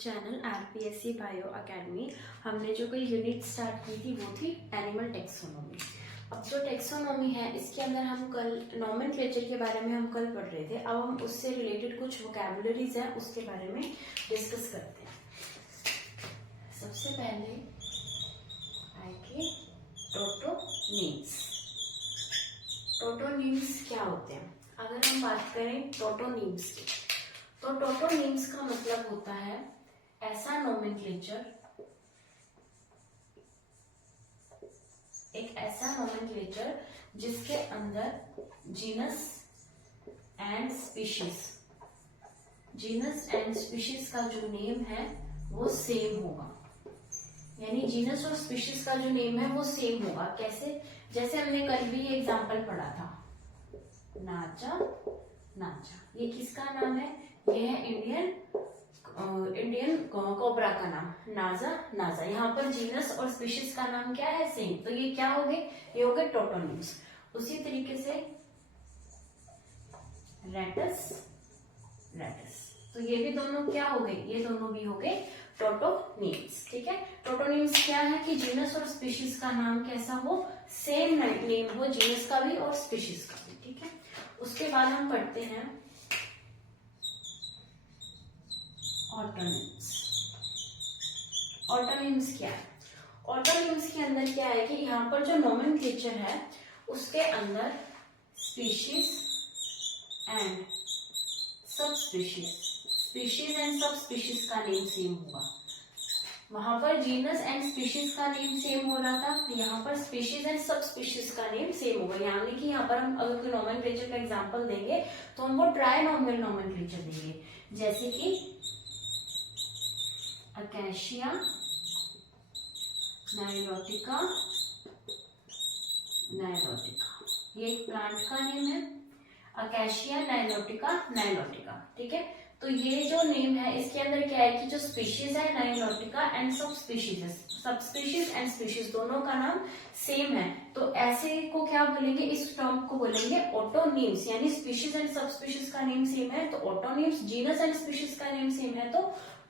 Channel RPSC bio academy. हमने जो कोई यूनिट स्टार्ट की थी वो थी एनिमल टेक्सोनॉमी। अब जो टेक्सोनॉमी है इसके अंदर हम कल नॉमेनक्लेचर के बारे में हम कल पढ़ रहे थे। अब हम उससे रिलेटेड कुछ वोकैबुलरीज हैं उसके बारे में डिस्कस करते हैं। सबसे पहले आएंगे टोटोनिम्स। टोटोनिम्स क्या होते हैं? अगर हम बात करें टोटोनिम्स की, तो टोटोनिम्स का मतलब होता है ऐसा नोमेनक्लेचर, एक ऐसा नोमेनक्लेचर जिसके अंदर जीनस एंड स्पीशीज का जो नेम है वो सेम होगा। यानी जीनस और स्पीशीज का जो नेम है वो सेम होगा। कैसे? जैसे हमने कल भी एग्जांपल पढ़ा था, नाचा नाचा, ये किसका नाम है? ये है इंडियन कोबरा का नाम, नाजा नाजा। यहाँ पर जीनस और स्पीशीज का नाम क्या है? सेम। तो ये क्या हो गए? ये हो गए टोटोनिम्स। उसी तरीके से रेटस रेटस, तो ये भी दोनों क्या हो गए? ये दोनों भी हो गए टोटोनिम्स। ठीक है, टोटोनिम्स क्या है कि जीनस और स्पीशीज का नाम कैसा हो? सेम नेम हो, जीनस का भी और स्पीशीज का भी। ठीक है, उसके बाद हम पढ़ते हैं ऑटोनिम्स। ऑटोनिम्स क्या है? ऑटोनिम्स के अंदर क्या है कि यहाँ पर जो नोमेनक्लेचर है उसके अंदर स्पीशीज एंड सब स्पीशीज का नेम सेम होगा। वहां पर जीनस एंड स्पीशीज का नेम सेम हो रहा था, यहाँ पर स्पीशीज एंड सब स्पीशीज का नेम सेम होगा। यानी कि यहाँ पर हम अगर कोई नोमेनक्लेचर का एग्जांपल देंगे तो हम वो ट्राइनोमियल नोमेनक्लेचर देंगे, जैसे कि अकेशिया नाइलोटिका ये एक प्लांट का नेम है, अकेशिया नाइलोटिका। ठीक है, तो ये जो नेम है इसके अंदर क्या है कि जो स्पीशीज है नाइलोटिका एंड सब स्पीशीज एंड स्पीशीज दोनों का नाम सेम है। तो ऐसे को क्या बोलेंगे? इस टर्म को बोलेंगे ऑटोनिम्स। यानी स्पीशीज एंड सब स्पीशीज का नेम सेम है तो ऑटोनिम्स, जीनस एंड स्पीशीज का नेम सेम है तो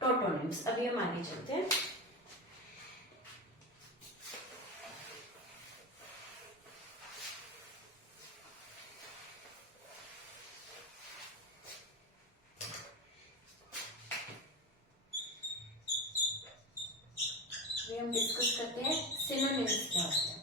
टोटोनिम्स। अभी हम आगे चलते हैं। हम डिस्कस करते हैं सिनोनिम्स क्या होते हैं।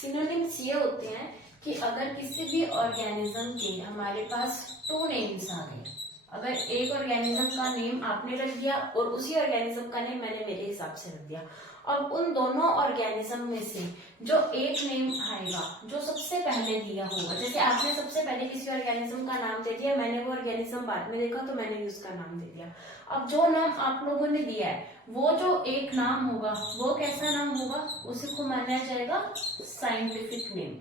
सिनोनिम्स ये होते हैं कि अगर किसी भी ऑर्गेनिज्म के हमारे पास टू नेम्स आ गए, अगर एक ऑर्गेनिज्म का नेम आपने रख दिया और उसी ऑर्गेनिज्म का नेम मैंने मेरे हिसाब से रख दिया, अब उन दोनों ऑर्गेनिज्म में से जो एक नेम आएगा जो सबसे पहले दिया होगा, जैसे आपने सबसे पहले किसी ऑर्गेनिज्म का नाम दे दिया, मैंने वो ऑर्गेनिज्म बाद में देखा तो मैंने उसका नाम दे दिया। अब जो नाम आप लोगों ने दिया है वो जो एक नाम होगा वो कैसा नाम होगा? उसी को माना जाएगा साइंटिफिक नेम।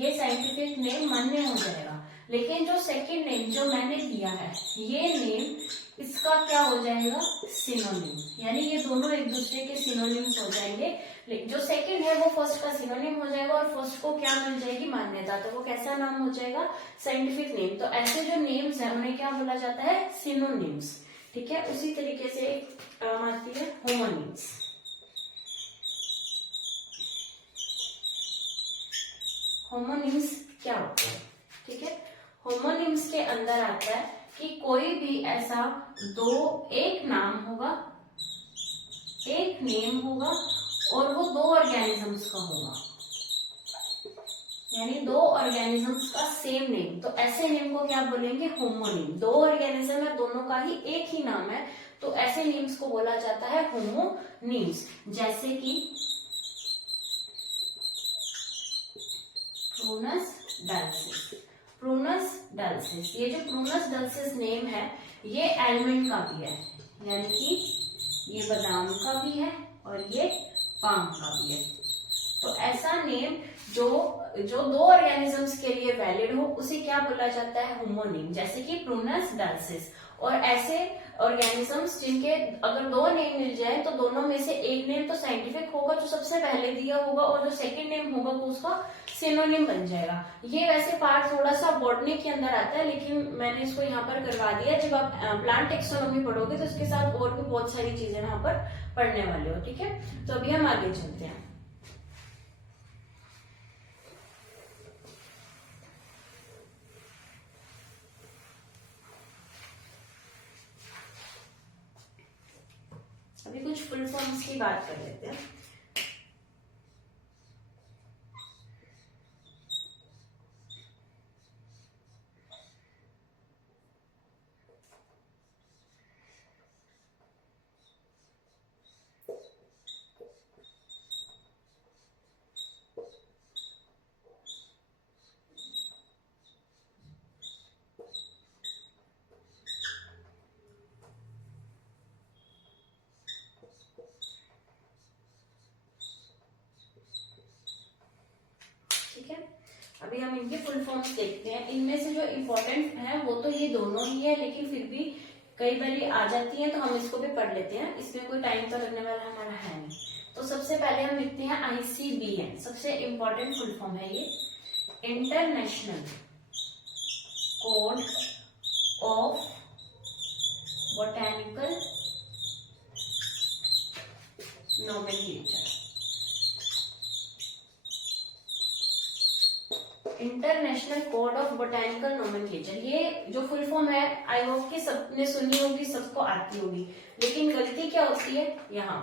ये साइंटिफिक नेम मान्य हो जाएगा। लेकिन जो सेकंड नेम जो मैंने दिया है ये नेम इसका क्या हो जाएगा? सिनोनिम। यानी ये दोनों एक दूसरे के सिनोनिम्स हो जाएंगे। जो सेकंड है वो फर्स्ट का सिनोनिम हो जाएगा और फर्स्ट को क्या मिल जाएगी? मान्यता। तो वो कैसा नाम हो जाएगा? Scientific name. तो ऐसे जो नेम्स है उन्हें क्या बोला जाता है? सिनोनिम्स। ठीक है, उसी तरीके से एक टर्म आती है होमोनिम्स। होमोनिम्स क्या होते हैं? ठीक है, होमोनिम्स के अंदर आता है कि कोई भी ऐसा एक नाम होगा, एक नेम होगा और वो दो ऑर्गेनिजम्स का होगा। यानी दो ऑर्गेनिजम्स का सेम नेम, तो ऐसे नेम को क्या बोलेंगे? होमोनिम। दो ऑर्गेनिज्म है, दोनों का ही एक ही नाम है, तो ऐसे नेम्स को बोला जाता है होमोनिम्स। जैसे कि प्रूनस डाल्सिस। ये जो प्रूनस डाल्सिस नेम है ये एलमंड का भी है, यानी कि ये बादाम का भी है और ये पाम का भी है। तो ऐसा नेम जो दो ऑर्गेनिजम्स के लिए वैलिड हो उसे क्या बोला जाता है? होमोनिम। जैसे कि प्रूनस डाल्सिस। और ऐसे ऑर्गेनिजम्स जिनके अगर दो नेम मिल जाए तो दोनों में से एक नेम तो साइंटिफिक होगा जो सबसे पहले दिया होगा और जो सेकंड नेम होगा वो उसका सिनोनिम बन जाएगा। ये वैसे पार्ट थोड़ा सा बॉटनी के अंदर आता है, लेकिन मैंने इसको यहाँ पर करवा दिया। जब आप प्लांट टेक्सोनॉमी पढ़ोगे तो उसके साथ और भी बहुत सारी चीजें यहाँ पर पढ़ने वाले हो, ठीक है। तो अभी हम आगे चलते हैं। अभी कुछ फुल फॉर्म्स की बात कर लेते हैं। अभी हम इनके फुल फॉर्म्स देखते हैं। इनमें से जो इम्पोर्टेंट है वो तो ये दोनों ही है, लेकिन फिर भी कई बार आ जाती है तो हम इसको भी पढ़ लेते हैं। इसमें कोई टाइम तो लगने वाला हमारा है नहीं। तो सबसे पहले हम लिखते हैं ICBN। सबसे इम्पोर्टेंट फुल फॉर्म है ये, international code of botanical nomenclature. International code of botanical nomenclature. ये जो फुल फॉर्म है आई होप कि सबने सुनी होगी, सबको आती होगी, लेकिन गलती क्या होती है यहाँ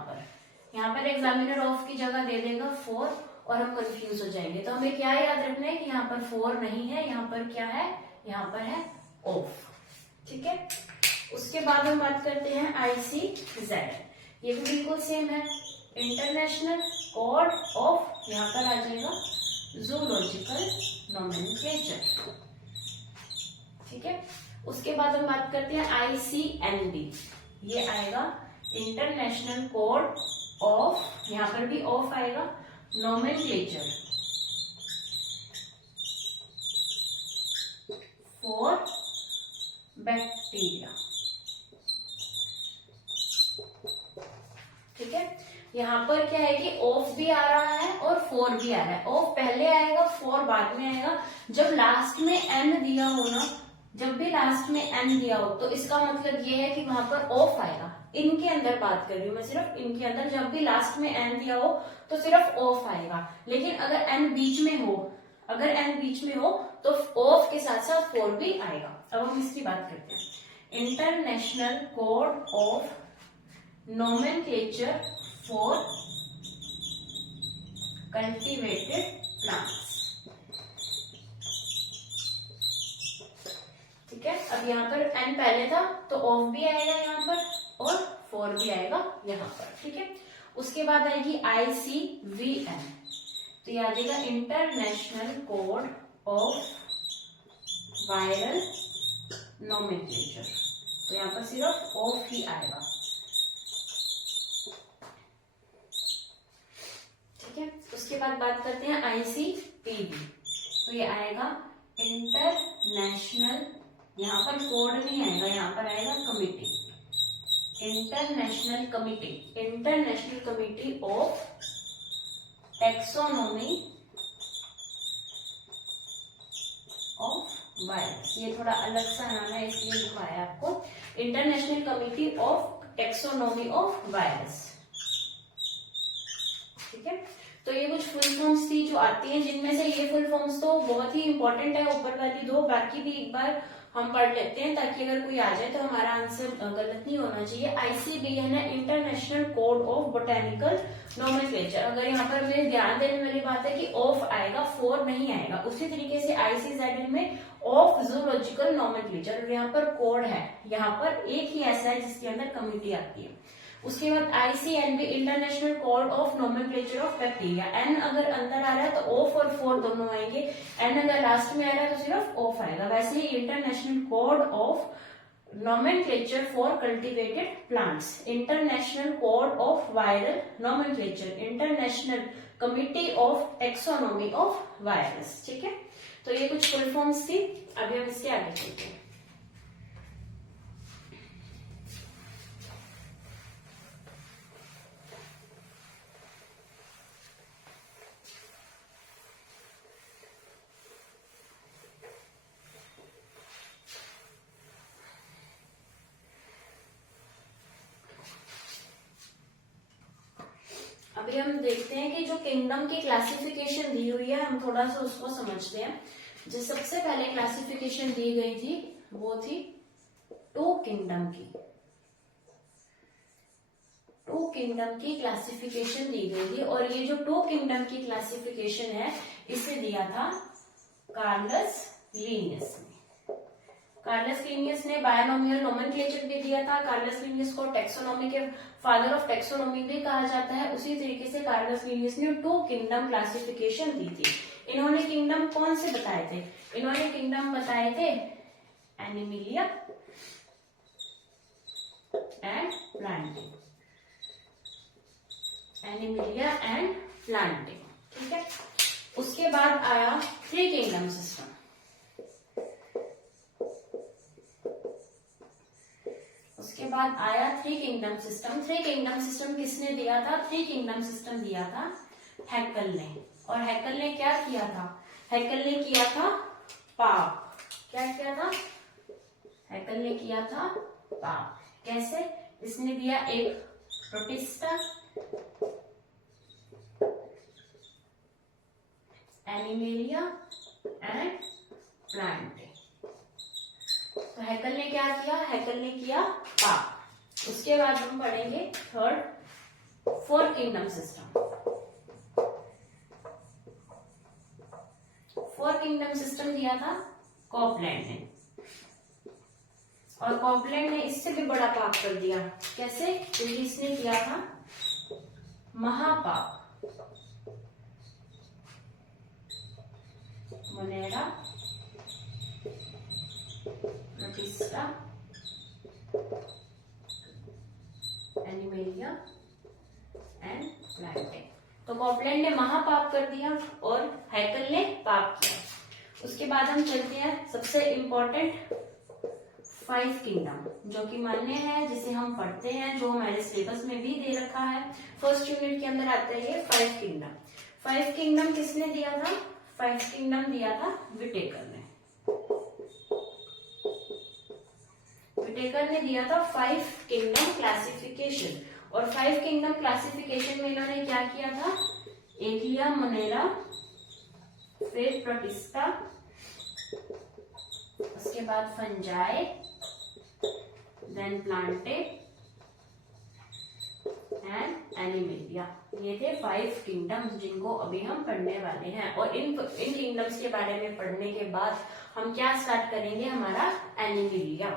पर एग्जामिनर ऑफ की जगह दे देगा फॉर और हम कंफ्यूज हो जाएंगे। तो हमें क्या याद रखना है कि यहाँ पर फॉर नहीं है, यहाँ पर क्या है, यहाँ पर है ऑफ, ठीक है। उसके बाद हम बात करते हैं ICZ। ये भी बिल्कुल सेम है, इंटरनेशनल कोड ऑफ, यहाँ पर आ जाएगा ज़ूलॉजिकल नोमेनक्लेचर, ठीक है। उसके बाद हम बात करते हैं ICNB। ये आएगा इंटरनेशनल कोड ऑफ, यहाँ पर भी ऑफ आएगा, नोमेनक्लेचर फॉर बैक्टीरिया, ठीक है। यहाँ पर क्या है कि ऑफ भी आ रहा है और फॉर भी आ रहा है। ऑफ पहले आएगा, फॉर बाद में आएगा। जब लास्ट में एन दिया हो ना, जब भी लास्ट में एन दिया हो तो इसका मतलब ये है कि वहां पर ऑफ आएगा। इनके अंदर बात कर रही हूं मैं, सिर्फ इनके अंदर जब भी लास्ट में एन दिया हो तो सिर्फ ऑफ आएगा। लेकिन अगर एन बीच में हो, तो ऑफ के साथ साथ फॉर भी आएगा। अब हम इसकी बात करते हैं। International code of nomenclature for cultivated plants, ठीक है। अब यहाँ पर एन पहले था तो ऑफ भी आएगा यहाँ पर और फॉर भी आएगा यहाँ पर, ठीक है। उसके बाद आएगी ICVN। तो ये आ जाएगा international code of viral nomenclature. तो यहाँ पर सिर्फ ऑफ ही आएगा, ठीक है। उसके बाद बात करते हैं ICPB। तो ये आएगा इंटरनेशनल, यहाँ पर कोड नहीं आएगा, यहाँ पर आएगा committee, international committee of taxonomy of virus. ये थोड़ा अलग सा नाम है इसलिए लिखवाया आपको, international committee of taxonomy of virus, ठीक है। तो ये कुछ फुल फॉर्म्स थी जो आती हैं, जिनमें से ये फुल फॉर्म्स तो बहुत ही इंपॉर्टेंट है, ऊपर वाली दो, बाकी भी एक बार हम पढ़ लेते हैं ताकि अगर कोई आ जाए तो हमारा आंसर गलत नहीं होना चाहिए। ICBN है international code of botanical nomenclature. अगर यहाँ पर मेरे ध्यान देने वाली बात है कि ऑफ आएगा, फॉर नहीं आएगा। उसी तरीके से ICZ में ऑफ ज़ूलॉजिकल नोमेनक्लेचर, और यहाँ पर कोड है, यहाँ पर एक ही ऐसा है जिसके अंदर कमिटी आती है। उसके बाद ICNB international code of nomenclature of bacteria. एन अगर अंदर आ रहा है तो ऑफ और फॉर दोनों आएंगे, एन अगर लास्ट में आ रहा है तो सिर्फ ऑफ आएगा। वैसे ही international code of nomenclature for cultivated plants, international code of viral nomenclature, international committee of taxonomy of virus, ठीक है। तो ये कुछ फुल फॉर्म्स थी। अभी हम इसके आगे चलते हैं। अभी हम देखते हैं कि जो किंगडम की क्लासिफिकेशन दी हुई है, हम थोड़ा सा उसको समझते हैं। जो सबसे पहले क्लासिफिकेशन दी गई थी वो थी टू किंगडम की। टू किंगडम की क्लासिफिकेशन दी गई थी, और ये जो टू किंगडम की क्लासिफिकेशन है इसे दिया था कार्लस लीनियस ने। कार्लस लीनियस ने बायनोमियल नोमेनक्लेचर भी दिया था। कार्लस लीनियस को टैक्सोनॉमी के फादर ऑफ टैक्सोनॉमी भी कहा जाता है। उसी तरीके से कार्लस लीनियस ने टू किंगडम क्लासिफिकेशन दी थी। इन्होंने किंगडम कौन से बताए थे? इन्होंने किंगडम बताए थे Animalia and planting. Animalia and planting, ठीक है। उसके बाद आया थ्री किंगडम सिस्टम। उसके बाद आया three kingdom system. Three kingdom system किसने दिया था? थ्री किंगडम सिस्टम दिया था हैकल ने। और हैकल ने क्या किया था? हैकल ने किया था पाप। क्या किया था? हैकल ने किया था पाप। कैसे? इसने दिया एक प्रोटिस्टा, एनिमेलिया एंड प्लांटिंग। तो हैकल ने क्या किया? हैकल ने किया पाप। उसके बाद हम पढ़ेंगे third four kingdom system. Four kingdom system दिया था कॉपलैंड ने, और कॉपलैंड ने इससे भी बड़ा पाप कर दिया। कैसे? क्योंकि इसने किया था महापाप। Monera, protista, animalia and planting. तो कॉपलैंड ने महापाप कर दिया और हैकल ने पाप किया। उसके बाद हम चलते हैं सबसे इंपॉर्टेंट फाइव किंगडम, जो कि मान्य है, जिसे हम पढ़ते हैं, जो हमारे सिलेबस में भी दे रखा है। फर्स्ट यूनिट के अंदर आता है ये फाइव किंगडम। फाइव किंगडम किसने दिया था? फाइव किंगडम दिया था विटेकर ने। विटेकर ने दिया था फाइव किंगडम क्लासिफिकेशन। और फाइव किंगडम क्लासिफिकेशन में इन्होंने क्या किया था? एक लिया मोनेरा, फिर प्रोटिस्टा, उसके बाद fungi, then plantae and animalia. ये थे फाइव किंगडम्स जिनको अभी हम पढ़ने वाले हैं। और इन किंगडम्स के बारे में पढ़ने के बाद हम क्या स्टार्ट करेंगे? हमारा एनिमेलिया,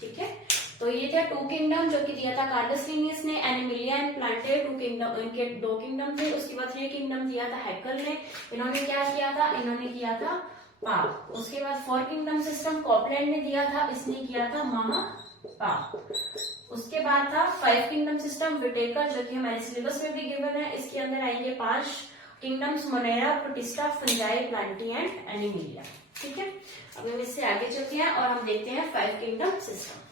ठीक है। तो ये थे टू किंगडम जो कि दिया था कार्लस लीनियस ने। Animalia and plantae two kingdom, इनके दो किंगडम थे। उसके बाद थ्री किंगडम दिया था हैकल ने। इन्होंने क्या किया था? इन्होंने किया था पाप। उसके बाद फोर किंगडम सिस्टम कॉपलैंड ने दिया था, इसने किया था महापाप। उसके बाद था फाइव किंगडम सिस्टम विटेकर, जो कि हमारे सिलेबस में भी गिवन है। इसके अंदर आएंगे पांच kingdoms, Monera, protista, fungi, Plantae and animalia, ठीक है। अब हम इससे आगे चलते हैं और हम देखते हैं फाइव किंगडम सिस्टम।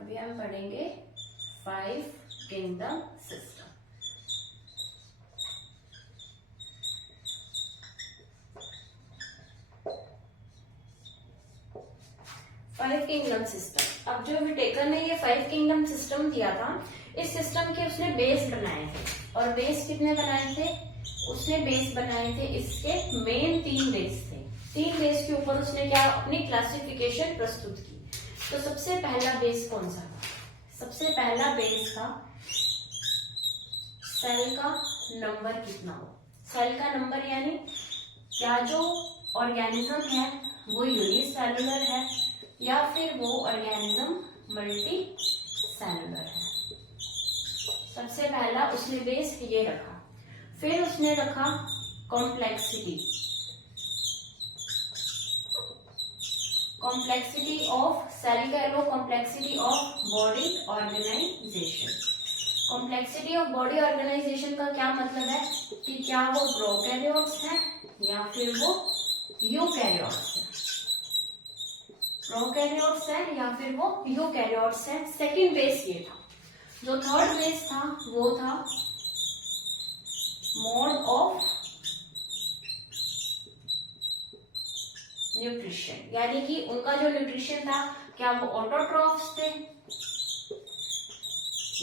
अभी हम पढ़ेंगे five kingdom system. Five kingdom system. अब जो विटेकर ने ये फाइव किंगडम सिस्टम दिया था, इस सिस्टम के उसने बेस बनाए थे। और बेस कितने बनाए थे? उसने बेस बनाए थे, इसके मेन तीन बेस थे। तीन बेस के ऊपर उसने क्या अपनी क्लासिफिकेशन प्रस्तुत की। तो सबसे पहला बेस कौन सा था? सबसे पहला बेस था सेल का नंबर कितना हो। सेल का नंबर यानी क्या जो ऑर्गेनिज्म है वो यूनिसेलुलर है या फिर वो ऑर्गेनिज्म मल्टी सेलुलर है। सबसे पहला उसने बेस ये रखा। फिर उसने रखा कॉम्प्लेक्सिटी, कॉम्प्लेक्सिटी ऑफ सेल कह लो, complexity of body organisation. Complexity of body organisation का क्या मतलब है कि क्या वो प्रोकैरियोट्स है या फिर वो यूकैरियोट्स है। प्रोकैरियोट्स है या फिर वो यूकैरियोट्स है। सेकंड बेस ये था। जो थर्ड बेस था वो था मोड ऑफ न्यूट्रिशन, यानी कि उनका जो न्यूट्रिशन था, क्या वो ऑटोट्रॉफ्स थे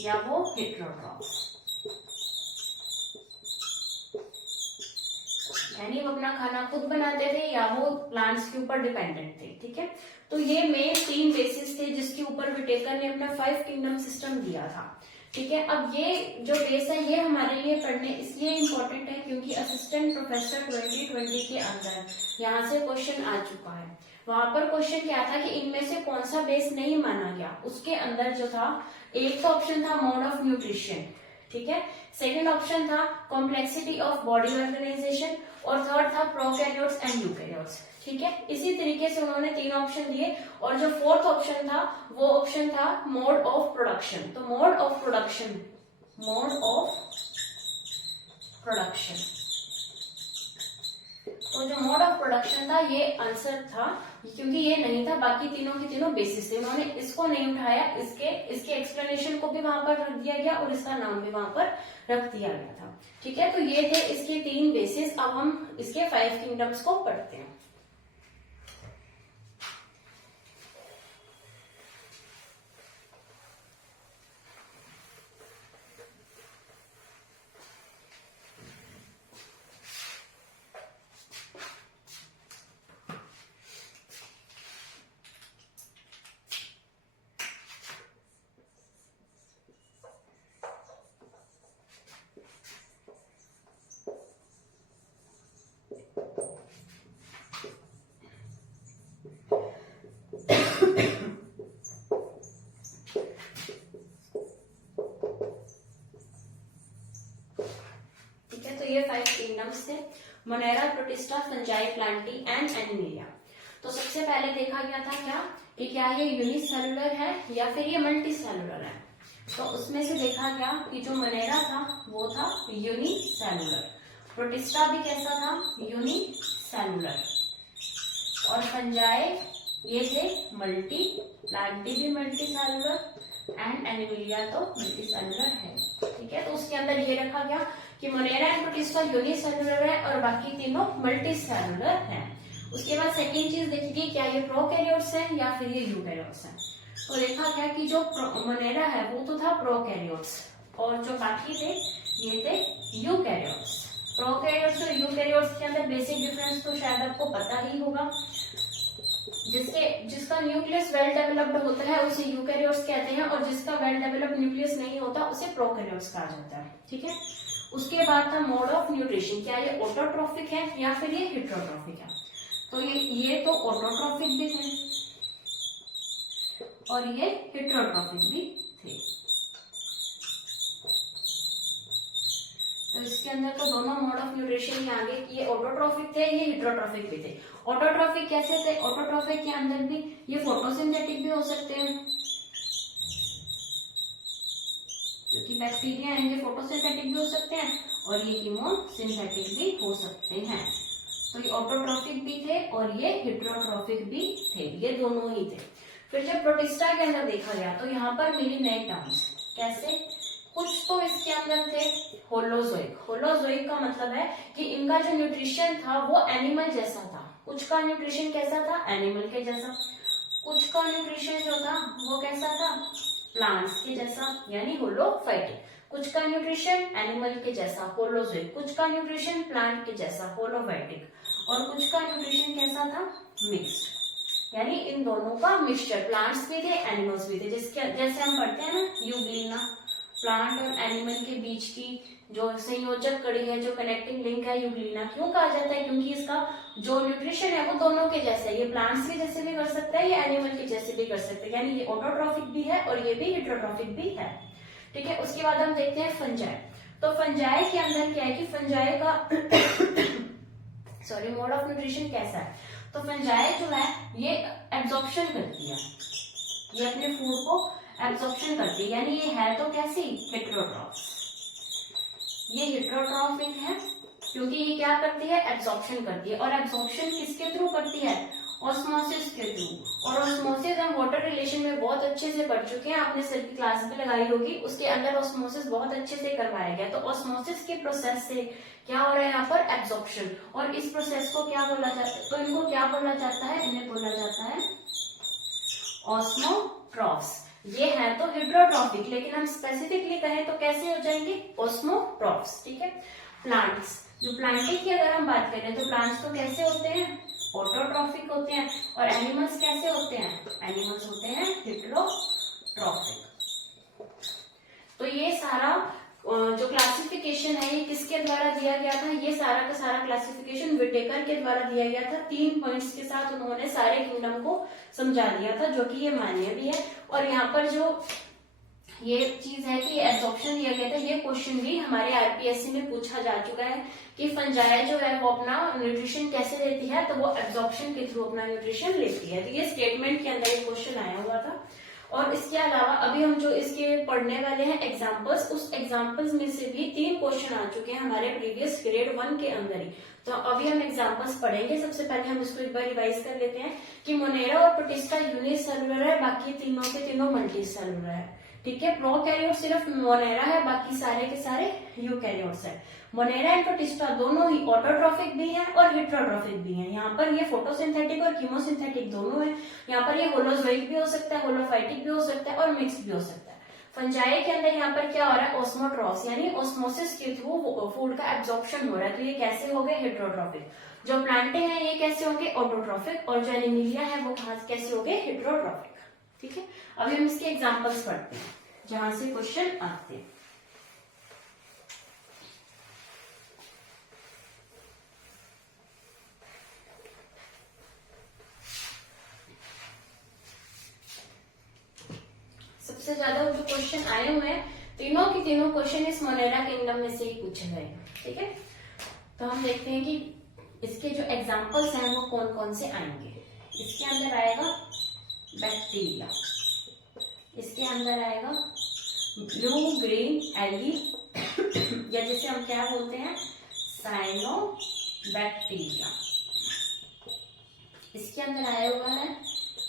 या वो हेटेरोट्रॉफ्स, यानी वो अपना खाना खुद बनाते थे या वो प्लांट्स के ऊपर डिपेंडेंट थे। ठीक है, तो ये मेन 3 बेसिस थे जिसके ऊपर विटेकर ने अपना 5 किंगडम सिस्टम दिया था। ठीक है, अब ये जो बेस है ये हमारे लिए पढ़ने इसलिए इम्पोर्टेंट है क्योंकि असिस्टेंट प्रोफेसर 2020 के अंदर यहाँ से क्वेश्चन आ चुका है। वहां पर क्वेश्चन क्या था कि इनमें से कौन सा बेस नहीं माना गया। उसके अंदर जो था, एक तो ऑप्शन था मोड ऑफ न्यूट्रिशन, ठीक है, सेकंड ऑप्शन था कॉम्प्लेक्सिटी ऑफ बॉडी ऑर्गेनाइजेशन, और थर्ड था प्रोकैरियोट्स एंड यूकैरियोट्स। ठीक है, इसी तरीके से उन्होंने 3 ऑप्शन दिए, और जो फोर्थ ऑप्शन था वो ऑप्शन था मोड ऑफ प्रोडक्शन। तो मोड ऑफ प्रोडक्शन तो जो मोड ऑफ प्रोडक्शन था ये आंसर था, क्योंकि ये नहीं था, बाकी तीनों की तीनों बेसिस थे। उन्होंने इसको नहीं उठाया, इसके एक्सप्लेनेशन को भी वहां पर रख दिया गया और इसका नाम भी वहां पर रख दिया गया था। ठीक है, तो ये थे इसके 3 बेसिस। अब हम इसके 5 किंगडम्स को पढ़ते हैं। ये 5 किंगडम्स थे, Monera, protista, fungi, Plantae and animalia. तो सबसे पहले देखा गया था क्या कि क्या ये यूनिसेलुलर है या फिर ये मल्टी सेलुलर है। तो उसमें से देखा गया कि जो मोनेरा था वो था यूनिसेलुलर, प्रोटिस्टा भी कैसा था, यूनिसेलुलर, और फंजाई ये थे मल्टी, प्लांटी भी मल्टी सेलुलर, एंड एनिमेलिया तो मल्टी सेलुलर है। ठीक है, तो उसके अंदर ये रखा गया कि मोनेरा एंड प्रोटिस्टा यूनिसेलुलर है और बाकी तीनों मल्टी सेलुलर है। उसके बाद सेकेंड चीज देखिए, क्या ये प्रोकैरियोट्स है या फिर ये यूकैरियोट्स है। तो देखा गया कि जो मोनेरा है वो तो था प्रोकैरियोट्स, और जो बाकी थे ये थे यूकैरियोट्स। प्रोकैरियोट्स और यूकैरियोट्स के अंदर बेसिक डिफरेंस तो शायद आपको पता ही होगा। जिसका न्यूक्लियस वेल डेवलप्ड होता है उसे यूकैरियोट्स कहते हैं, और जिसका वेल डेवलप्ड न्यूक्लियस नहीं होता उसे प्रोकैरियोट्स कहा जाता है। ठीक है, उसके बाद था मोड ऑफ न्यूट्रिशन, क्या ये ऑटोट्रॉफिक है या फिर ये हेटेरोट्रॉफिक है। तो ये तो ऑटोट्रॉफिक भी थे और ये हेटेरोट्रॉफिक भी थे। तो इसके अंदर तो दोनों मोड ऑफ न्यूट्रिशन ही आगे, ये ऑटोट्रॉफिक थे, ये हेटेरोट्रॉफिक भी थे। ऑटोट्रॉफिक कैसे थे, ऑटोट्रॉफिक के अंदर भी ये फोटोसिंथेटिक भी हो सकते हैं, क्योंकि बैक्टीरिया हैं, ये फोटोसिंथेटिक भी हो सकते हैं और ये कीमोसिंथेटिक भी हो सकते हैं। तो ये ऑटोट्रॉफिक भी थे और ये हेटेरोट्रॉफिक भी थे, ये दोनों ही थे। फिर जब प्रोटिस्टा के अंदर देखा गया तो यहाँ पर मिली नए टर्म्स, कैसे, कुछ तो इसके अंदर थे होलोजोइक। होलोजोइक का मतलब है कि इनका जो न्यूट्रिशन था वो एनिमल जैसा था। कुछ का न्यूट्रिशन कैसा था, एनिमल के जैसा, कुछ का न्यूट्रिशन जो था वो कैसा था, प्लांट्स के जैसा, यानी होलोफाइटिक। कुछ का न्यूट्रिशन एनिमल के जैसा, होलोजोइक, कुछ का न्यूट्रिशन प्लांट के जैसा, होलोफाइटिक, और कुछ का न्यूट्रिशन कैसा था, मिक्स्ड, यानी इन दोनों का मिक्सचर, प्लांट्स भी थे एनिमल्स भी थे। जैसे हम पढ़ते हैं ना यूग्लिना, प्लांट और एनिमल के बीच की जो संयोजक कड़ी है, जो कनेक्टिंग लिंक है, यूग्लिना क्यों कहा जाता है, क्योंकि इसका जो न्यूट्रिशन है वो दोनों के जैसा है, ये प्लांट्स के जैसे भी कर सकता है, ये एनिमल के जैसे भी कर सकते हैं, यानी ये ऑटोट्रॉफिक भी है और ये भी हेटेरोट्रॉफिक भी है। ठीक है, उसके बाद हम देखते हैं फंजाई। तो फंजाई के अंदर क्या है कि फंजाई का सॉरी मोड ऑफ न्यूट्रिशन कैसा है। तो फंजाई जो है ये एब्जॉर्प्शन करती है, ये अपने फूड को एब्जॉर्प्शन करती है, यानी ये है तो कैसी, हेटेरोट्रॉफ। ये हेटेरोट्रॉफिक है क्योंकि ये क्या करती है, एब्जॉर्प्शन करती है, और एब्जॉर्प्शन किसके थ्रू करती है, ऑस्मोसिस के थ्रू। और ऑस्मोसिस हम वाटर रिलेशन में बहुत अच्छे से पढ़ चुके हैं, आपने सर की क्लास भी लगाई होगी, उसके अंदर ऑस्मोसिस बहुत अच्छे से करवाया गया। तो ऑस्मोसिस के प्रोसेस से क्या हो रहा है यहाँ पर, एब्जॉर्प्शन। और इस प्रोसेस को क्या बोला जाता है, तो इनको क्या बोला जाता है, इन्हें बोला जाता है ऑस्मोट्रॉफ्स। ये है तो हेट्रोट्रॉफिक, लेकिन हम स्पेसिफिकली कहें तो कैसे हो जाएंगे, ऑस्मोट्रॉफ्स। ठीक है। प्लांट्स, जो प्लांटिंग की अगर हम बात करें तो प्लांट्स तो कैसे होते हैं, ऑटोट्रॉफिक होते हैं। और एनिमल्स कैसे होते हैं, एनिमल्स होते हैं हेट्रोट्रॉफिक। तो ये सारा जो क्लासिफिकेशन है ये किसके द्वारा दिया गया था, ये सारा का सारा क्लासिफिकेशन विटेकर के द्वारा दिया गया था। 3 पॉइंट्स के साथ उन्होंने सारे किंगडम को समझा दिया था, जो कि ये मान्य भी है। और यहाँ पर जो ये चीज है कि एब्जॉर्प्शन दिया गया था, ये क्वेश्चन भी हमारे आरपीएससी में पूछा जा चुका है कि फंजाई जो है वो अपना न्यूट्रिशन कैसे लेती है, तो वो एब्जॉर्प्शन के थ्रू अपना न्यूट्रिशन लेती है। तो ये स्टेटमेंट के अंदर ये क्वेश्चन आया हुआ था। और इसके अलावा अभी हम जो इसके पढ़ने वाले हैं एग्जाम्पल्स, उस एग्जाम्पल्स में से भी 3 क्वेश्चन आ चुके हैं हमारे प्रीवियस ग्रेड 1 के अंदर ही। तो अभी हम एग्जाम्पल्स पढ़ेंगे। सबसे पहले हम इसको एक बार रिवाइज कर लेते हैं कि मोनेरा और प्रोटिस्टा यूनिसेलुलर है, बाकी तीनों के तीनों मल्टीसेलुलर है। ठीक है। प्रोकैरियोट सिर्फ मोनेरा है, बाकी सारे के सारे यूकैरियोट्स है। मोनेरा एंड प्रोटिस्टा दोनों ही ऑटोट्रॉफिक भी हैं और हेट्रोट्रॉफिक भी हैं। यहाँ पर ये फोटोसिंथेटिक और कीमोसिंथेटिक दोनों है। यहाँ पर ये होलोजोइक भी हो सकता है, होलोफाइटिक भी हो सकता है और मिक्स्ड भी हो सकता है। फंजाई के अंदर यहाँ पर क्या हो रहा है, ऑस्मोट्रॉफ्स, यानी ऑस्मोसिस के थ्रू फूड का एब्जॉर्प्शन हो रहा है। तो ये कैसे हो गए, हेट्रोट्रॉफिक। जो प्लांटे हैं ये कैसे होंगे, ऑटोट्रॉफिक। और जो एनिमिलिया है वो कैसे हो गए, हेट्रोट्रॉफिक। ठीक है। अभी हम इसके एग्जाम्पल्स पढ़ते हैं जहां से क्वेश्चन आते हैं। सबसे ज्यादा जो क्वेश्चन आए हुए हैं तीनों के तीनों क्वेश्चन इस मोनेरा किंगडम में से ही पूछे गए। ठीक है। तो हम देखते हैं कि इसके जो एग्जाम्पल्स हैं वो कौन कौन से आएंगे। इसके अंदर आएगा बैक्टीरिया, इसके अंदर आएगा ब्लू ग्रीन एल्गी या जिसे हम क्या बोलते हैं, साइनोबैक्टीरिया। इसके अंदर आया हुआ है,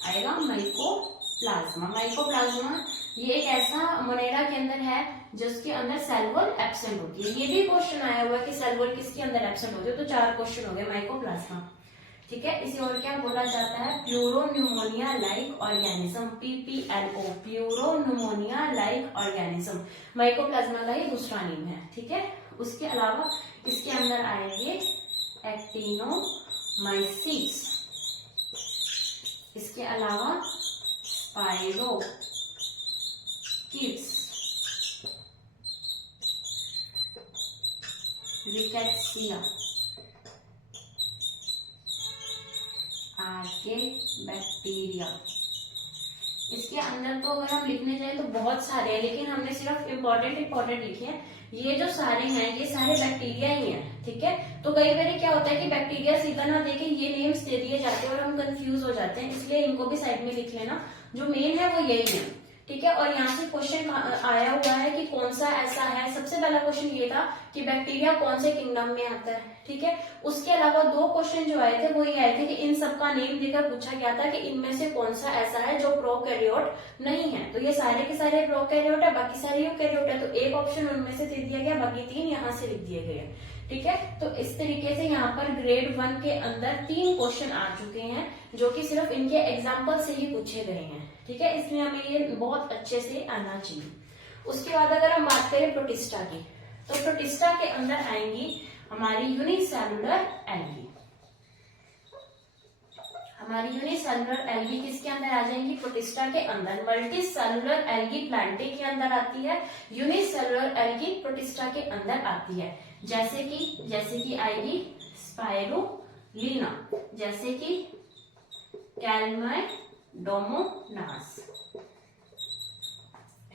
आएगा माइकोप्लाज्मा। माइकोप्लाज्मा ये एक ऐसा मोनेरा के अंदर है जिसके अंदर सेल वॉल एब्सेंट होती है। ये भी क्वेश्चन आया हुआ है कि सेल वॉल किसके अंदर एब्सेंट होती है, तो 4 क्वेश्चन हो गए माइकोप्लाज्मा। ठीक है। इसे और क्या बोला जाता है, pleuropneumonia like organism, PPLO, pleuropneumonia like organism. Mycoplasma का ये दूसरा नेम है। ठीक है। उसके अलावा इसके अंदर आएंगे एक्टिनोमाइसीट्स, इसके अलावा स्पाइरोकीट्स, रिकेट्सिया, आर्के बैक्टीरिया। इसके अंदर तो अगर हम लिखने जाए तो बहुत सारे हैं, लेकिन हमने सिर्फ इम्पोर्टेंट लिखे हैं। ये जो सारे हैं ये सारे बैक्टीरिया ही हैं। ठीक है। तो कई बार क्या होता है कि बैक्टीरिया सीधा ना देके ये नेम्स दे दिए जाते हैं और हम कंफ्यूज हो जाते हैं, इसलिए इनको भी साइड में लिख लेना। जो मेन है वो यही है। ठीक है। और यहाँ से क्वेश्चन आया हुआ है कि कौन सा ऐसा है, सबसे पहला क्वेश्चन ये था कि बैक्टीरिया कौन से किंगडम में आता है। ठीक है। उसके अलावा 2 क्वेश्चन जो आए थे वो ये आए थे कि इन सबका नेम देकर पूछा गया था कि इनमें से कौन सा ऐसा है जो प्रोकैरियोट नहीं है। तो ये सारे के सारे प्रोकैरियोट है, बाकी सारे यूकैरियोट है। तो एक ऑप्शन उनमें से दे दिया गया, बाकी 3 यहाँ से लिख दिए गए। ठीक है। तो इस तरीके से यहाँ पर ग्रेड 1 के अंदर 3 क्वेश्चन आ चुके हैं जो कि सिर्फ इनके एग्जाम्पल से ही पूछे गए हैं। ठीक है। इसलिए हमें ये बहुत अच्छे से आना चाहिए। उसके बाद अगर हम बात करें प्रोटिस्टा की, तो प्रोटिस्टा के अंदर आएंगी हमारी यूनिसेलुलर एल्गी। हमारी यूनिसेलुलर एल्गी किसके अंदर आ जाएंगी, प्रोटिस्टा के अंदर। मल्टी सेलुलर एल्गी प्लांटे के अंदर आती है, यूनिसेलुलर एल्गी प्रोटिस्टा के अंदर आती है। जैसे कि आएगी स्पाइरुलिना, जैसे कि कैल्माइडोमोनास।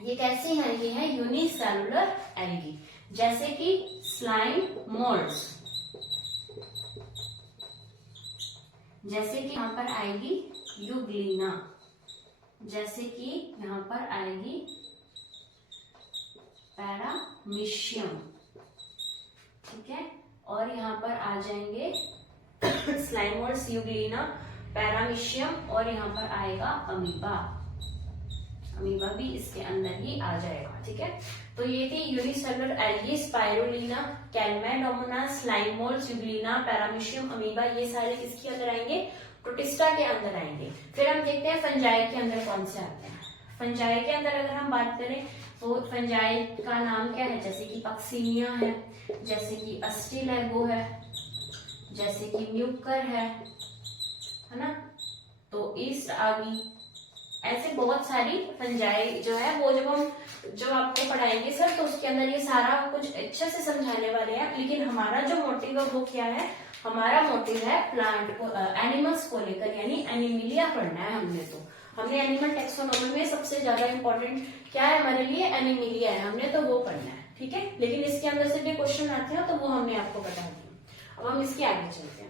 ये कैसी एल्गी है, यूनिसेलुलर एल्गी। जैसे कि स्लाइम मोल्ड्स, जैसे कि यहाँ पर आएगी यूग्लिना, जैसे कि यहाँ पर आएगी पैरामीशियम। ठीक है। और यहाँ पर आ जाएंगे स्लाइम मोल्ड्स, यूग्लिना, पैरामीशियम और यहाँ पर आएगा अमीबा। अमीबा भी इसके अंदर ही आ जाएगा। ठीक है, तो ये थी unicellular algae, spirulina, chlamydomonas, slime mould, euglena, paramecium, amoeba, ये सारे किसके अंदर आएंगे? प्रोटिस्टा के अंदर आएंगे। फिर हम देखते हैं फंजाई के अंदर कौन से आते हैं। फंजाई के अंदर अगर हम बात करें तो फंजाई का नाम क्या है? जैसे कि पक्सीनिया है, जैसे कि अस्टिलैगो है, जैसे कि म्यूकर है ना, तो ईस्ट आ गई। ऐसे बहुत सारी फंजाई जो है वो जब आपको पढ़ाएंगे सर तो उसके अंदर ये सारा कुछ अच्छे से समझाने वाले हैं। लेकिन हमारा जो मोटिव है वो क्या है? हमारा मोटिव है प्लांट को, एनिमल्स को लेकर, यानी एनिमिलिया पढ़ना है हमने एनिमल टेक्सोनॉमी में सबसे ज्यादा इंपॉर्टेंट क्या है हमारे लिए? एनिमिलिया है, हमने तो वो पढ़ना है। ठीक है, लेकिन इसके अंदर से भी क्वेश्चन आते हैं तो वो हमने आपको बता दिया। अब हम इसके आगे चलते हैं।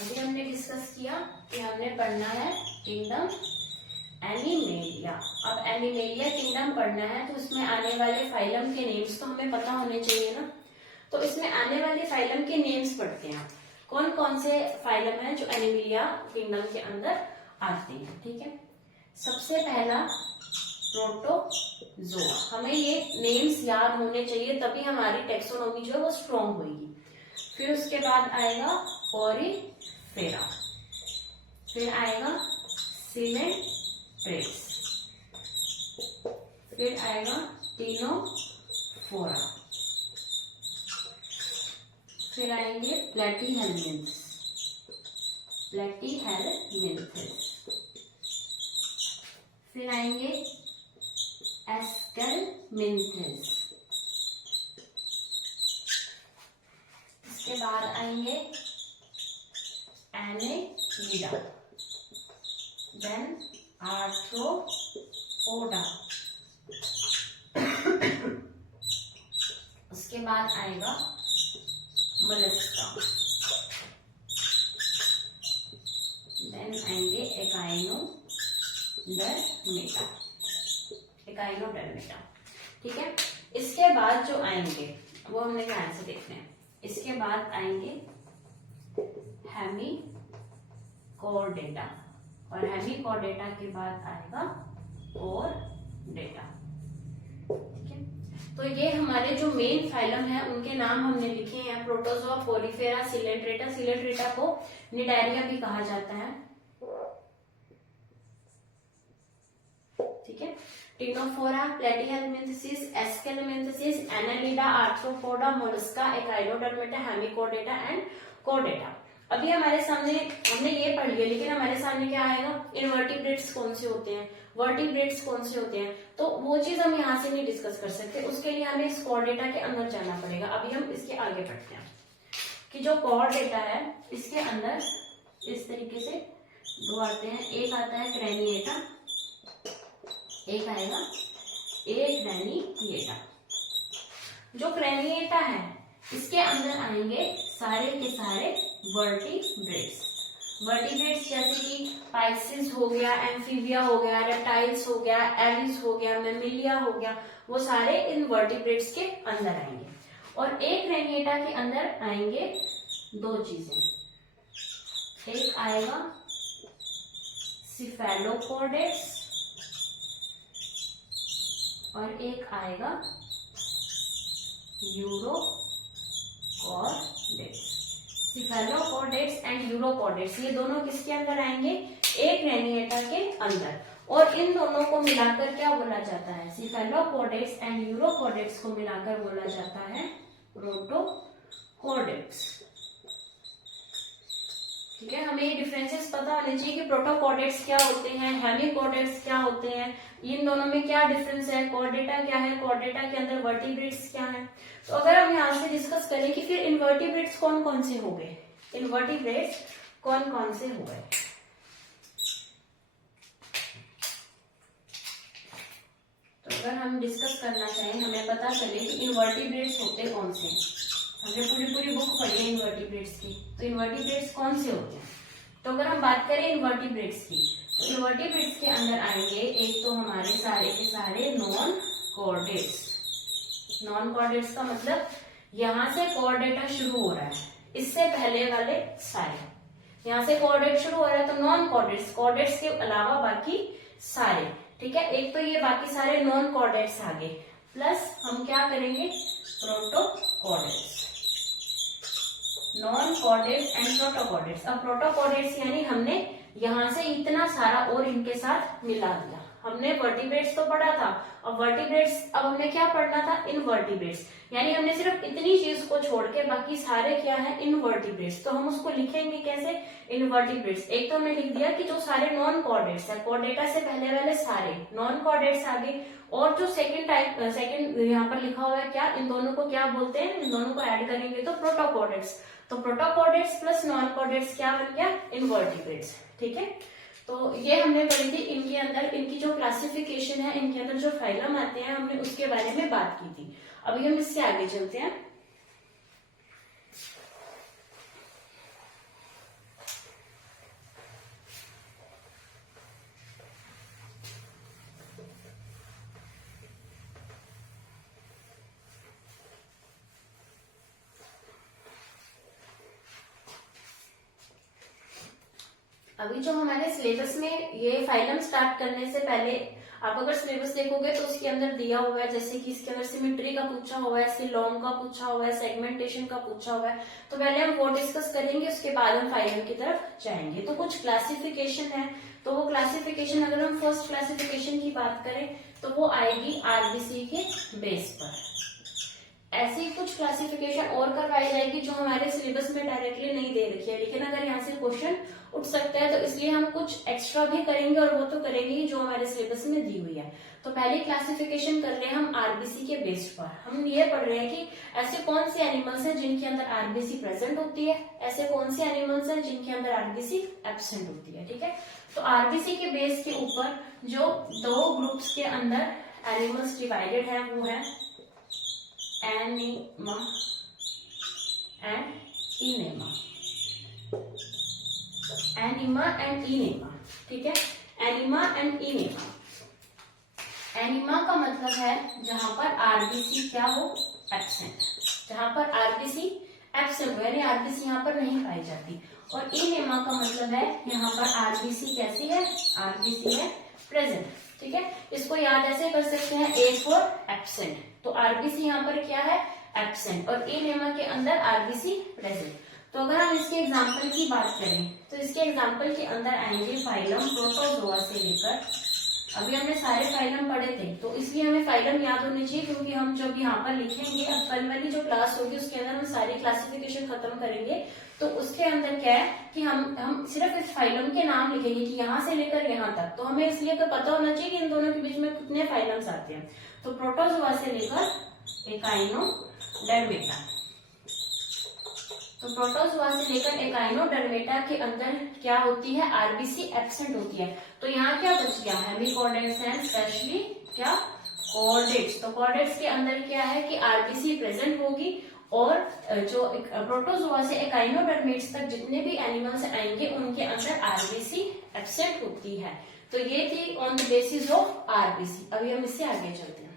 अभी हमने डिस्कस किया कि हमने पढ़ना है किंगडम एनिमेलिया। अब एनिमेलिया किंगडम पढ़ना है तो इसमें आने वाले फाइलम के नेम्स तो हमें पता होने चाहिए ना। तो इसमें आने वाले फाइलम के नेम्स पढ़ते हैं। कौन कौन से फाइलम है जो एनिमेलिया किंगडम के अंदर आते हैं? ठीक है, सबसे पहला प्रोटोजोआ। हमें ये नेम्स याद होने चाहिए, तभी हमारी टेक्सोनॉमी जो है वो स्ट्रॉन्ग होगी। फिर उसके बाद आएगा पोरीफेरा, फिर आएगा सिलेंट्रेट्स, फिर आएगा टिनोफोरा, फिर आएंगे प्लेटीहेल्मिन्थस, फिर आएंगे एस्केलमिन्थस, इसके बाद आएंगे एनेलिडा, देन आर्थ्रोपोडा, उसके बाद आएगा मोलस्का, देन आएंगे एकाइनोडर्मेटा। ठीक है, इसके बाद जो आएंगे वो हमने ध्यान से देखने हैं। इसके बाद आएंगे हेमिकोडेटा, और हेमिकोडेटा के बाद आएगा कोरडेटा। ठीक है, तो ये हमारे जो मेन फाइलम है उनके नाम हमने लिखे हैं, प्रोटोजोआ, पोरीफेरा, सिलेंट्रेटा। सिलेंट्रेटा को निडारिया भी कहा जाता है। ठीक है, ctenophora, platyhelminthes, aschelminthes, annelida, arthropoda, mollusca, echinodermata, hemichordata and chordata. अभी हमारे सामने हमने ये पढ़ लिया, लेकिन हमारे सामने क्या आएगा? इनवर्टिब्रेट्स कौन से होते हैं, वर्टिब्रेट्स कौन से होते हैं, तो वो चीज हम यहाँ से नहीं डिस्कस कर सकते। उसके लिए हमें इस कोरडेटा के अंदर जाना पड़ेगा। अभी हम इसके आगे बढ़ते हैं कि जो कोरडेटा है इसके अंदर इस तरीके से दो आते हैं। एक आता है क्रैनिएटा, एक आएगा एग्रेनिएटा। जो क्रैनिएटा है इसके अंदर आएंगे सारे के सारे वर्टिब्रेट्स। वर्टिब्रेट्स जैसे कि पाइसिस हो गया, एम्फीबिया हो गया, रेप्टाइल्स हो गया, एविस हो गया, मेमिलिया हो गया, वो सारे इन वर्टिब्रेट्स के अंदर आएंगे। और एक क्रैनिएटा के अंदर आएंगे दो चीजें, एक आएगा सिफेलोपोडेट्स और एक आएगा यूरोपोडेट्स। सिफेलोपोडेट्स एंड यूरोपोडेट्स ये दोनों किसके अंदर आएंगे? एक क्रैनिएटा के अंदर। और इन दोनों को मिलाकर क्या बोला जाता है? सिफेलोपोडेट्स एंड यूरोपोडेट्स को मिलाकर बोला जाता है प्रोटोपोडेट्स। ठीक है, हमें ये डिफरेंसेस पता होने चाहिए कि प्रोटोपोडेट्स क्या होते हैं, हेमिकोडेट्स क्या होते हैं, इन दोनों में क्या डिफरेंस है, कोरडेटा क्या है, कोरडेटा के अंदर वर्टिब्रेट्स क्या है। तो अगर हम यहाँ से डिस्कस करें कि फिर इनवर्टिब्रेट्स कौन कौन से हो गए, इनवर्टिब्रेट्स कौन कौन से हुए। तो अगर हम डिस्कस करना चाहें, हमें पता चले कि इनवर्टिब्रेट्स होते कौन से हैं। हमने पूरी बुक पढ़ी है इनवर्टिब्रेट्स की, तो इनवर्टिब्रेट्स कौन से होते हैं। तो अगर हम बात करें इनवर्टिब्रेट्स की, तो इनवर्टिब्रेट्स के अंदर आएंगे एक तो हमारे सारे के सारे नॉन कॉर्डेट्स। नॉन कॉर्डेट्स का मतलब यहाँ से कॉर्डेटा शुरू हो रहा है, इससे पहले वाले सारे, यहाँ से कॉर्डेट शुरू हो रहा है तो नॉन कॉर्डेट्स, कॉर्डेट्स के अलावा बाकी सारे, ठीक है। एक तो ये बाकी सारे नॉन कॉर्डेट्स आ गए, प्लस हम क्या करेंगे protochordates, non chordates and protochordates. अब प्रोटोकॉर्डेट्स यानी हमने यहाँ से इतना सारा और इनके साथ मिला दिया। हमने वर्टिब्रेट्स तो पढ़ा था, और वर्टिब्रेट्स अब हमें क्या पढ़ना था, इनवर्टिब्रेट्स, यानी हमने सिर्फ इतनी चीज को छोड़ के बाकी सारे क्या है इनवर्टिब्रेट्स। तो हम उसको लिखेंगे कैसे, इनवर्टिब्रेट्स। एक तो हमने लिख दिया कि जो सारे नॉन कॉर्डेट्स है, कॉर्डेटा से पहले वाले सारे नॉन कॉर्डेट्स आ गए, और जो सेकंड यहाँ पर लिखा हुआ है क्या, इन दोनों को क्या बोलते हैं, इन दोनों को ऐड करेंगे तो प्रोटोकॉर्डेट्स। तो प्रोटोकॉर्डेट्स प्लस नॉन कॉर्डेट्स क्या बन गया, इनवर्टिब्रेट्स, ठीक है। तो ये हमने पढ़ी थी। इनके अंदर इनकी जो क्लासिफिकेशन है, इनके अंदर जो फाइलम आते हैं, हमने उसके बारे में बात की थी। अभी हम इससे आगे चलते हैं। अभी जो हमारे सिलेबस में ये फाइलम स्टार्ट करने से पहले आप अगर सिलेबस देखोगे तो उसके अंदर दिया हुआ है, जैसे कि इसके अंदर सिमेट्री का पूछा हुआ है, सिलोंग का पूछा हुआ है, सेगमेंटेशन का पूछा हुआ है। तो पहले हम वो डिस्कस करेंगे, उसके बाद हम फाइलम की तरफ जाएंगे। तो कुछ क्लासिफिकेशन है, तो वो क्लासिफिकेशन अगर हम फर्स्ट क्लासिफिकेशन की बात करें तो वो आएगी आरबीसी के बेस पर। ऐसी कुछ क्लासिफिकेशन और करवाई जाएगी जो हमारे सिलेबस में डायरेक्टली नहीं दे रखी है, लेकिन अगर यहाँ से क्वेश्चन उठ सकता है तो इसलिए हम कुछ एक्स्ट्रा भी करेंगे, और वो तो करेंगे ही जो हमारे सिलेबस में दी हुई है। तो पहली क्लासिफिकेशन कर रहे हैं हम आरबीसी के बेस पर। हम ये पढ़ रहे हैं कि ऐसे कौन से एनिमल्स हैं जिनके अंदर आरबीसी प्रेजेंट होती है, ऐसे कौन से एनिमल्स हैं जिनके अंदर आरबीसी एब्सेंट होती है, ठीक है। तो आरबीसी के बेस के ऊपर जो दो ग्रुप्स के अंदर एनिमल्स डिवाइडेड है वो है एनिमा एंड इनेमा, एनिमा एंड इनेमा, ठीक है। एनिमा एंड इनेमा। एनिमा का मतलब है जहां पर आरबीसी क्या हो, एब्सेंट, जहां पर आरबीसी एब्सेंट हो, यानी आरबीसी यहाँ पर नहीं पाई जाती। और इनेमा का मतलब है यहाँ पर आरबीसी कैसी है, आरबीसी है प्रेजेंट, ठीक है। इसको याद ऐसे कर सकते हैं, ए फॉर एब्सेंट, तो आरबीसी यहाँ पर क्या है, एब्सेंट, और इनेमा के अंदर आरबीसी प्रेजेंट। तो अगर हम इसके एग्जाम्पल की बात करें तो इसके एग्जाम्पल के अंदर आएंगे फाइलम प्रोटोजोआ से लेकर, अभी हमने सारे फाइलम पढ़े थे तो इसलिए हमें फाइलम याद होने चाहिए, क्योंकि हम जब यहाँ पर लिखेंगे, अब कल वाली जो क्लास होगी उसके अंदर हम सारी क्लासिफिकेशन खत्म करेंगे, तो उसके अंदर क्या है कि हम सिर्फ इस फाइलम के नाम लिखेंगे कि यहाँ से लेकर यहाँ तक। तो हमें इसलिए तो पता होना चाहिए कि इन दोनों के बीच में कितने फाइलम्स आते हैं। तो प्रोटोजोआ से लेकर एकाइनोडर्मेटा, तो प्रोटोजोआ से लेकर एकाइनोडर्मेटा के अंदर क्या होती है, आरबीसी एब्सेंट होती है। तो यहाँ क्या बच गया, हेमिकॉर्डेट्स एंड स्पेशली क्या, कॉर्डेट्स। तो कॉर्डेट्स के अंदर क्या है कि आरबीसी प्रेजेंट होगी, और जो प्रोटोजोआ से एकाइनोडर्मेट्स तक जितने भी एनिमल्स आएंगे उनके अंदर आरबीसी एब्सेंट होती है। तो ये थी on the basis of RBC. अभी हम इससे आगे चलते हैं।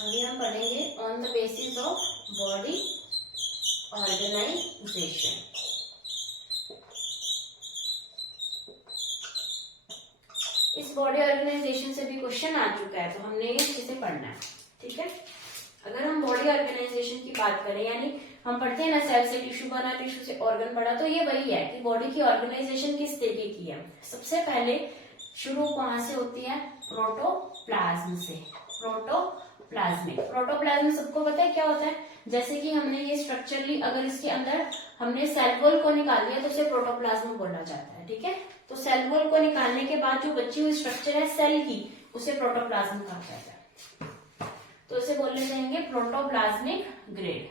अभी हम पढ़ेंगे on the basis of body organisation. इस बॉडी ऑर्गेनाइजेशन से भी क्वेश्चन आ चुका है, तो हमने ये अच्छे से पढ़ना है, ठीक है। अगर हम बॉडी ऑर्गेनाइजेशन की बात करें, यानी हम पढ़ते हैं ना सेल से टिश्यू बना, टिश्यू से ऑर्गन बना, तो ये वही है कि बॉडी की ऑर्गेनाइजेशन किस तरीके की है। सबसे पहले शुरू कहाँ से होती है, प्रोटोप्लाज्म से। प्रोटोप्लाज्मिक। प्रोटोप्लाज्म सबको पता है क्या होता है, जैसे कि हमने ये स्ट्रक्चर ली, अगर इसके अंदर हमने सेल वॉल को निकाल दिया तो उसे प्रोटोप्लाज्म बोला जाता है, ठीक है। तो सेल वॉल को निकालने के बाद जो बची हुई स्ट्रक्चर है सेल की, उसे प्रोटोप्लाज्म कहा जाता है। तो इसे बोलने जाएंगे प्रोटोप्लाज्मिक ग्रेड।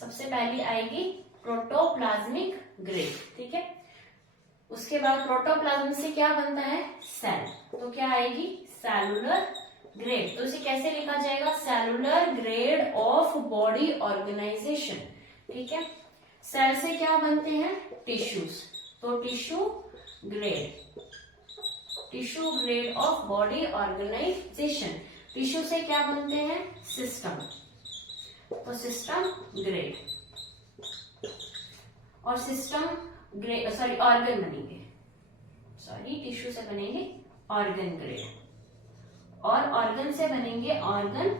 सबसे पहली आएगी प्रोटोप्लाज्मिक ग्रेड, ठीक है। उसके बाद प्रोटोप्लाज्म से क्या बनता है, सेल, तो क्या आएगी सेलुलर ग्रेड। तो इसे कैसे लिखा जाएगा, cellular grade of body organisation, ठीक है। सेल से क्या बनते हैं, टिश्यूज, तो tissue grade of body organisation. Tissue से क्या बनते हैं, सिस्टम, तो सिस्टम ग्रेड, और सिस्टम ग्रेड ऑर्गन बनेंगे, टिश्यू से बनेंगे ऑर्गन ग्रेड, और ऑर्गन से बनेंगे organ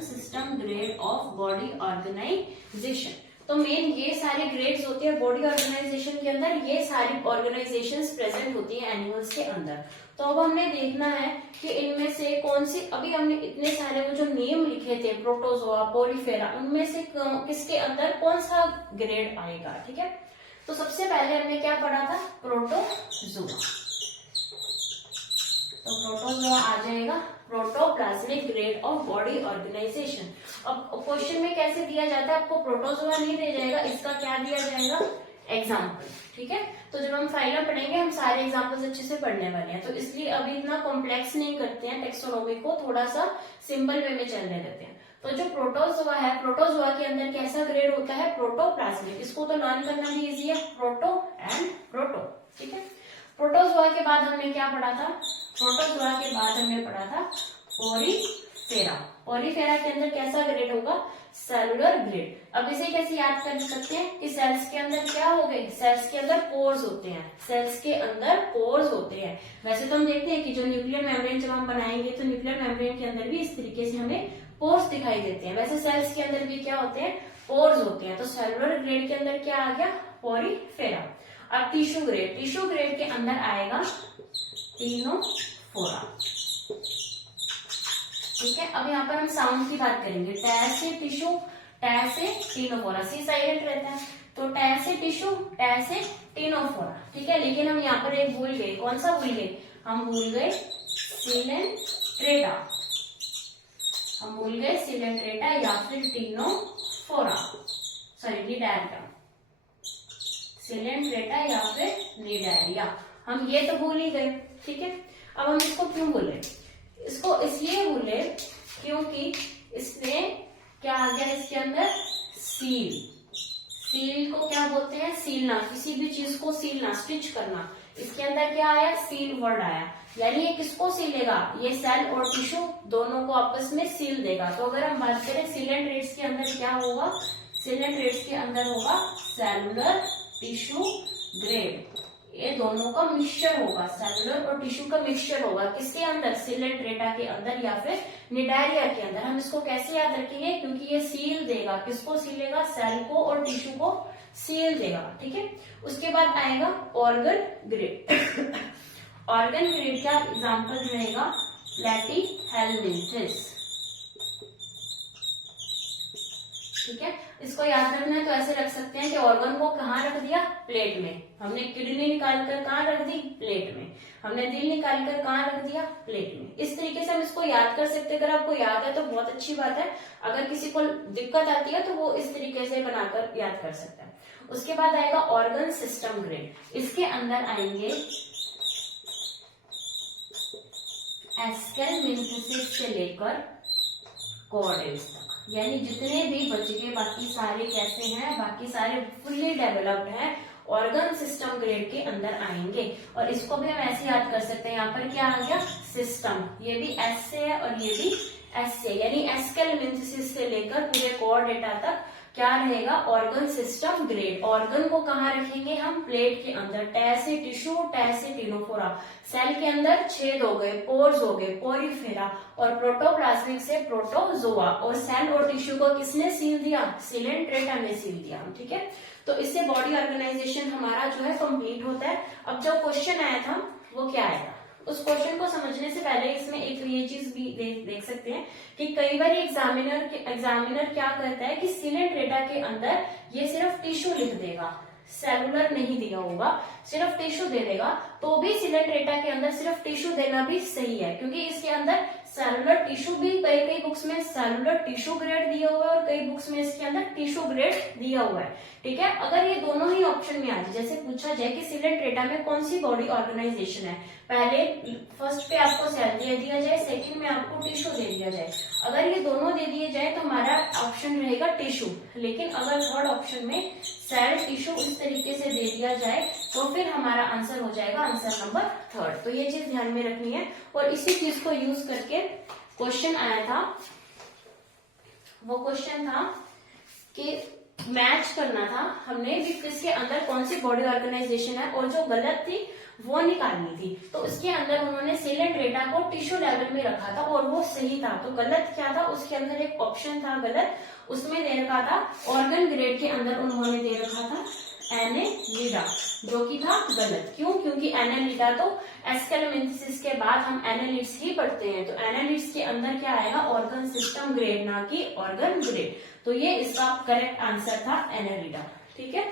system grade of body organisation. तो मेन ये सारे ग्रेड्स होते हैं बॉडी ऑर्गेनाइजेशन के अंदर, ये सारी ऑर्गेनाइजेशंस प्रेजेंट होती हैं एनिमल्स के अंदर। तो अब हमें देखना है कि इनमें से कौन सी, अभी हमने इतने सारे वो जो नेम लिखे थे प्रोटोजोआ, पोरीफेरा, उनमें से किसके अंदर कौन सा ग्रेड आएगा, ठीक है। तो सबसे पहले हमने क्या पढ़ा था, प्रोटोजोआ, तो प्रोटोजोआ आ जाएगा protoplasmic grade of body organisation. अब क्वेश्चन में कैसे दिया जाता है, आपको प्रोटोजोआ नहीं दिया जाएगा, इसका क्या दिया जाएगा, एग्जाम्पल, ठीक है। तो जब हम फाइलम पढ़ेंगे हम सारे एग्जाम्पल्स अच्छे से पढ़ने वाले हैं, तो इसलिए अभी इतना कॉम्प्लेक्स नहीं करते हैं, टेक्सोनॉमी को थोड़ा सा सिंपल वे में चलने देते हैं। तो जो प्रोटोजोआ है, प्रोटोजोआ के अंदर कैसा ग्रेड होता है, प्रोटोप्लाज्मिक। इसको तो लर्न करना भी इजी है, प्रोटो एंड प्रोटो, ठीक है। प्रोटोजोआ के बाद हमने क्या पढ़ा था, प्रोटोजोआ के बाद हमने पढ़ा था पोरीफेरा। पोरीफेरा के अंदर कैसा ग्रेड होगा, सेलुलर ग्रेड। अब इसे कैसे याद कर सकते हैं कि सेल्स के अंदर क्या हो गए, सेल्स के अंदर पोर्स होते हैं, सेल्स के अंदर पोर्स होते हैं। वैसे तो हम देखते हैं कि जो न्यूक्लियर मेम्ब्रेन जब हम बनाएंगे तो न्यूक्लियर मेम्ब्रेन के अंदर भी इस तरीके से हमें पोर्स दिखाई देते हैं। वैसे सेल्स के अंदर भी क्या होते हैं, पोर्स होते हैं। तो सेलुलर ग्रेड के अंदर क्या आ गया, पोरीफेरा। अब टिश्यू ग्रेड के अंदर आएगा टिनोफोरा, ठीक है। अब यहाँ पर हम साउंड की बात करेंगे, टै से टिश्यू, टै से टिनोफोरा, सी साइलेंट रहता है, तो टै से टिश्यू, टै से टिनोफोरा, ठीक है। लेकिन हम यहाँ पर एक भूल गए, कौन सा भूल गए, हम भूल गए सिलेंट्रेटा, या फिर टिनोफोरा, निडारिया, सिलेंट्रेटा या फिर निडारिया, हम ये तो भूल ही गए, ठीक है। अब हम इसको क्यों भूले, इसको इसलिए भूले क्योंकि इसमें क्या आ गया, इसके अंदर सील को क्या बोलते हैं, सीलना, किसी भी चीज को सीलना, स्टिच करना। इसके अंदर क्या आया, सील वर्ड आया, यानी ये किसको सीलेगा, ये सेल और टिश्यू दोनों को आपस में सील देगा। तो अगर हम बात करें सिलेंट्रेट्स के अंदर क्या होगा, सिलेंट्रेट्स के अंदर होगा सेलुलर टिश्यू ग्रेड, ये दोनों का मिक्सचर होगा, सेलुलर और टिश्यू का मिक्सचर होगा, किसके अंदर, सिलेंट्रेटा के अंदर या फिर निडारिया के अंदर। हम इसको कैसे याद रखेंगे, क्योंकि ये सील देगा, किसको सीलेगा, सेल को और टिश्यू को सील देगा, ठीक है। उसके बाद आएगा ऑर्गन ग्रेड। ऑर्गन ग्रेड का एग्जाम्पल रहेगा प्लैटीहेल्मिन्थस, ठीक है। इसको याद रखना है तो ऐसे रख सकते हैं कि ऑर्गन को कहाँ रख दिया, प्लेट में। हमने किडनी निकालकर कहाँ रख दी, प्लेट में। हमने दिल निकालकर कहाँ रख दिया, प्लेट में। इस तरीके से हम इसको याद कर सकते हैं। अगर आपको याद है तो बहुत अच्छी बात है, अगर किसी को दिक्कत आती है तो वो इस तरीके से बनाकर याद कर सकता है। उसके बाद आएगा ऑर्गन सिस्टम ग्रेड। इसके अंदर आएंगे एस्केलमिन्थेसिस से लेकर कॉर्डेल्स तक, यानी जितने भी बच गए बाकी सारे कैसे हैं, बाकी सारे फुल्ली डेवलप्ड हैं, ऑर्गन सिस्टम ग्रेड के अंदर आएंगे। और इसको भी हम ऐसे याद कर सकते हैं, यहाँ पर क्या आ गया, सिस्टम, ये भी एस से है और ये भी एस से, यानी एस्केलमिन्थेसिस से लेकर पूरे कॉर्डेटा तक क्या रहेगा, ऑर्गन सिस्टम ग्रेड। ऑर्गन को कहाँ रखेंगे हम, प्लेट के अंदर। टै से टिश्यू, टै से टिनोफोरा, सेल के अंदर छेद हो गए, पोर्स हो गए, पोरीफेरा, और प्रोटोप्लाज्मिक से प्रोटोजोआ, और सेल और टिश्यू को किसने सील दिया, सिलेंट्रेटा ने सील दिया, ठीक है। तो इससे बॉडी ऑर्गेनाइजेशन हमारा जो है कंप्लीट होता है। अब जो क्वेश्चन आया था वो क्या आएगा। उस क्वेश्चन को समझने से पहले इसमें एक ये चीज भी देख सकते हैं कि कई बार एग्जामिनर क्या करता है कि सिलेंट डेटा के अंदर ये सिर्फ टिश्यू लिख देगा, सेलुलर नहीं दिया होगा, सिर्फ टिश्यू दे देगा, तो भी सिलेंट डेटा के अंदर सिर्फ टिश्यू देना भी सही है, क्योंकि इसके अंदर सेलुलर टिश्यू भी कई बुक्स में सेलुलर टिश्यू ग्रेड दिया हुआ है और कई बुक्स में इसके अंदर टिश्यू ग्रेड दिया हुआ है। ठीक है, अगर ये दोनों ही ऑप्शन में आ जाए, जैसे पूछा जाए कि सिलेंट डेटा में कौन सी बॉडी ऑर्गेनाइजेशन है, पहले फर्स्ट पे आपको सेल दे दिया जाए, सेकंड में आपको टिश्यू दे दिया जाए, अगर ये दोनों दे दिए जाए तो हमारा ऑप्शन रहेगा टिश्यू। लेकिन अगर थर्ड ऑप्शन में सेल टिश्यू इस तरीके से दे दिया जाए तो फिर हमारा आंसर हो जाएगा आंसर नंबर थर्ड। तो ये चीज ध्यान में रखनी है। और इसी चीज को यूज करके क्वेश्चन आया था, वो क्वेश्चन था कि मैच करना था हमने भी किसके अंदर कौन सी बॉडी ऑर्गेनाइजेशन है और जो गलत थी वो निकालनी थी। तो इसके अंदर उन्होंने सिलेंट डेटा को टिश्यू लेवल में रखा था और वो सही था। तो गलत क्या था, उसके अंदर एक ऑप्शन था गलत, उसमें दे रखा था ऑर्गन ग्रेड के अंदर उन्होंने दे रखा था एनेलिडा, जो कि था गलत। क्यों? क्योंकि एनेलिडा तो एस्केलेमेंथिसिस के बाद हम एनालिड्स ही पढ़ते हैं, तो एनालिड्स के अंदर क्या आएगा, ऑर्गन सिस्टम ग्रेड, ना कि ऑर्गन ग्रेड। तो ये इसका करेक्ट आंसर था एनेलिडा। ठीक है,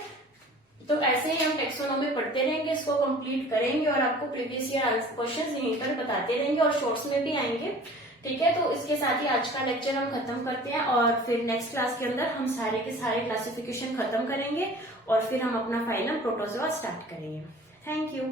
तो ऐसे ही हम टेक्सोनॉमी पढ़ते रहेंगे, इसको कंप्लीट करेंगे और आपको प्रीवियस ईयर क्वेश्चंस यहीं पर बताते रहेंगे और शॉर्ट्स में भी आएंगे। ठीक है, तो इसके साथ ही आज का लेक्चर हम खत्म करते हैं और फिर नेक्स्ट क्लास के अंदर हम सारे के सारे क्लासिफिकेशन खत्म करेंगे और फिर हम अपना फाइनल प्रोटोजोआ स्टार्ट करेंगे। Thank you.